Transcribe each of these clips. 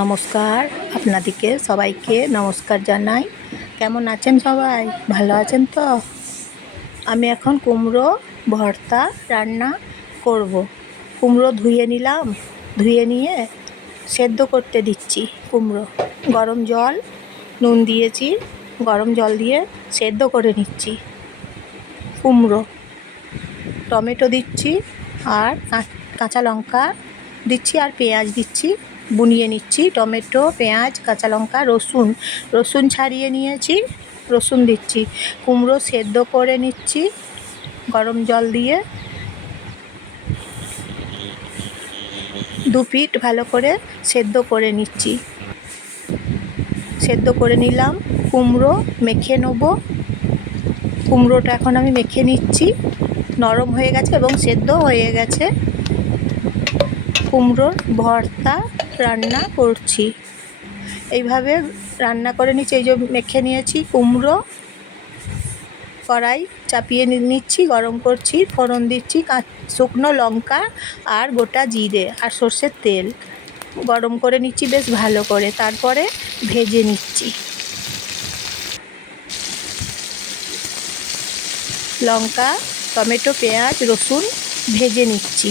নমস্কার। আপনাদেরকে সবাইকে নমস্কার জানাই। কেমন আছেন সবাই? ভালো আছেন তো? আমি এখন কুমড়ো ভর্তা রান্না করব। কুমড়ো ধুয়ে নিলাম, ধুয়ে নিয়ে সেদ্ধ করতে দিচ্ছি কুমড়ো। গরম জল, নুন দিয়েছি, গরম জল দিয়ে সেদ্ধ করে নিচ্ছি কুমড়ো। টমেটো দিচ্ছি আর কাঁচা লঙ্কা দিচ্ছি আর পেঁয়াজ দিচ্ছি। বুনিয়ে নিচ্ছি। টমেটো, পেঁয়াজ, কাঁচা লঙ্কা, রসুন। রসুন ছাড়িয়ে নিয়েছি, রসুন দিচ্ছি। কুমড়ো সেদ্ধ করে নিচ্ছি, গরম জল দিয়ে। দু পিট ভালো করে সেদ্ধ করে নিচ্ছি। সেদ্ধ করে নিলাম, কুমড়ো মেখে নেব। কুমড়োটা এখন আমি মেখে নিচ্ছি। নরম হয়ে গেছে এবং সেদ্ধ হয়ে গেছে। কুমড়োর ভর্তা রান্না করছি। এইভাবে রান্না করে নিচ্ছি, এই যে মেখে নিয়েছি কুমড়ো, কড়াই চাপিয়ে নিচ্ছি, গরম করছি, ফোড়ন দিচ্ছি শুকনো লঙ্কা আর গোটা জিরে আর সর্ষের তেল। গরম করে নিচ্ছি, বেশ ভালো করে। তারপরে ভেজে নিচ্ছি। লঙ্কা, টমেটো, পেঁয়াজ, রসুন ভেজে নিচ্ছি।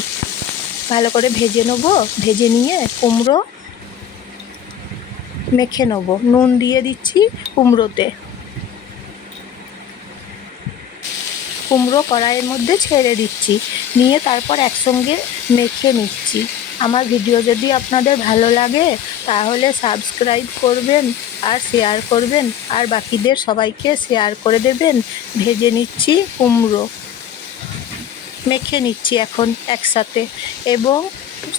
ভালো করে ভেজে নেব। ভেজে নিয়ে কুমড়ো মেখে নেব। নুন দিয়ে দিচ্ছি কুমড়োতে। কুমড়ো কড়াইয়ের মধ্যে ছেড়ে দিচ্ছি। নিয়ে তারপর একসঙ্গে মেখে নিচ্ছি। আমার ভিডিও যদি আপনাদের ভালো লাগে, তাহলে সাবস্ক্রাইব করবেন আর শেয়ার করবেন। আর বাকিদের সবাইকে শেয়ার করে দেবেন। ভেজে নিচ্ছি কুমড়ো। মেখে নিচ্ছি এখন একসাথে। এবং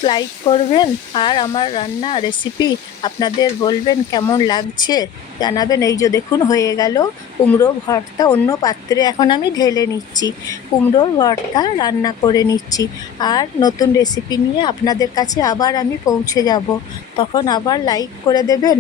লাইক করবেন আর আমার রান্না রেসিপি আপনাদের বলবেন কেমন লাগছে, জানাবেন। এই যে দেখুন, হয়ে গেল কুমড়ো ভর্তা। অন্য পাত্রে এখন আমি ঢেলে নিচ্ছি। কুমড়োর ভর্তা রান্না করে নিচ্ছি। আর নতুন রেসিপি নিয়ে আপনাদের কাছে আবার আমি পৌঁছে যাব। তখন আবার লাইক করে দেবেন।